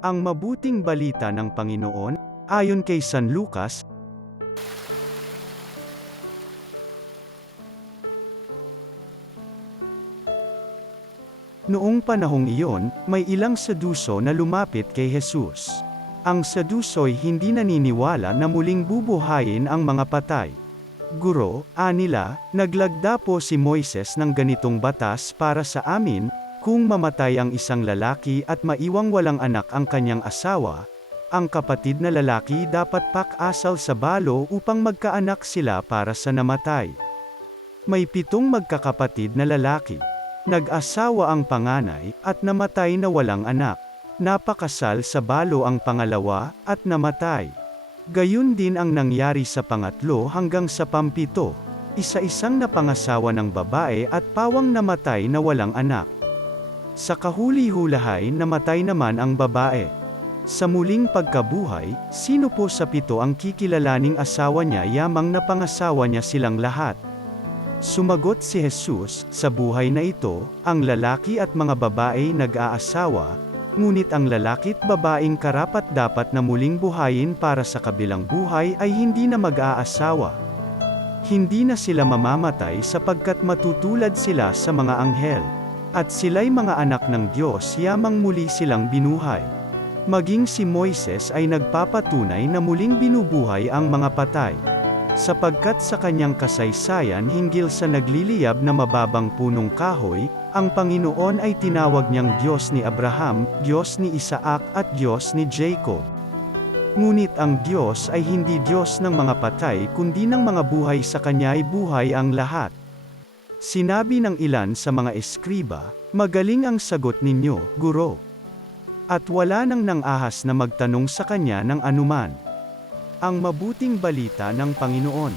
Ang mabuting balita ng Panginoon, ayon kay San Lucas. Noong panahong iyon, may ilang Saduso na lumapit kay Jesus. Ang Saduso'y hindi naniniwala na muling bubuhayin ang mga patay. Guro, anila, naglagda po si Moises ng ganitong batas para sa amin, kung mamatay ang isang lalaki at maiwang walang anak ang kanyang asawa, ang kapatid na lalaki dapat pakasal sa balo upang magkaanak sila para sa namatay. May 7 magkakapatid na lalaki. Nag-asawa ang panganay, at namatay na walang anak. Napakasal sa balo ang pangalawa, at namatay. Gayun din ang nangyari sa pangatlo hanggang sa pampito. Isa-isang napangasawa ng babae at pawang namatay na walang anak. Sa kahuli-hulahay namatay naman ang babae. Sa muling pagkabuhay, sino po sa 7 ang kikilalaning asawa niya yamang napangasawa niya silang lahat? Sumagot si Jesus, sa buhay na ito, ang lalaki at mga babae nag-aasawa, ngunit ang lalaki at babaeng karapat-dapat na muling buhayin para sa kabilang buhay ay hindi na mag-aasawa. Hindi na sila mamamatay sapagkat matutulad sila sa mga anghel. At sila'y mga anak ng Diyos yamang muli silang binuhay. Maging si Moises ay nagpapatunay na muling binubuhay ang mga patay. Sapagkat sa kanyang kasaysayan hinggil sa nagliliyab na mababang punong kahoy, ang Panginoon ay tinawag niyang Diyos ni Abraham, Diyos ni Isaac at Diyos ni Jacob. Ngunit ang Diyos ay hindi Diyos ng mga patay kundi ng mga buhay, sa Kanya ay buhay ang lahat. Sinabi ng ilan sa mga eskriba, "Magaling ang sagot ninyo, Guro." At wala nang nang-ahas na magtanong sa kanya ng anuman. Ang mabuting balita ng Panginoon.